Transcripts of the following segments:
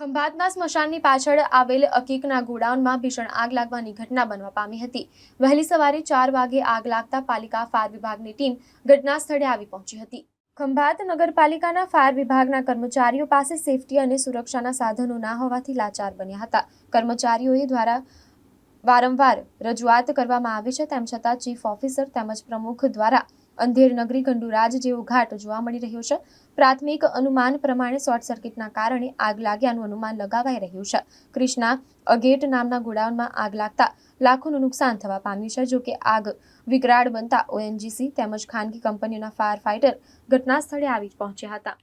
ખંભાતના સ્મશાનની પાછળ આવેલ અકીકના ગોડાઉનમાં ભીષણ આગ લાગવાની ઘટના બનવા પામી હતી। વહેલી સવારે 4 વાગે આગ લાગતા પાલિકા ફાયર વિભાગની ટીમ ઘટના સ્થળે આવી પહોંચી હતી। ખંભાત નગરપાલિકાના ફાયર વિભાગના કર્મચારીઓ પાસે સેફટી અને સુરક્ષાના સાધનો ના હોવાથી લાચાર બન્યા હતા। કર્મચારીઓએ દ્વારા વારંવાર રજૂઆત કરવામાં આવી છે, તેમ છતાં ચીફ ઓફિસર તેમજ પ્રમુખ દ્વારા અંધેર નગરી ગંડુરાજ જેવો ઘાટ જોવા મળી રહ્યો છે। પ્રાથમિક અનુમાન પ્રમાણે શોર્ટ સર્કિટના કારણે આગ લાગ્યાનું અનુમાન લગાવાઈ રહ્યું છે। ક્રિષ્ના અગેટ નામના ગોડાઉનમાં આગ લાગતા લાખોનું નુકસાન થવા પામ્યું છે। જો કે આગ વિકરાળ બનતા ઓએનજીસી તેમજ ખાનગી કંપનીઓના ફાયર ફાઇટર ઘટના સ્થળે આવી પહોંચ્યા હતા।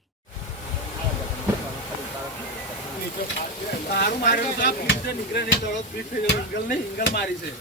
તારું મારેલું તો આ ફીટ નીકળે નહીં, દોડો ફીટ થઈ ગયો, એંગલ નહીં, એંગલ મારી છે।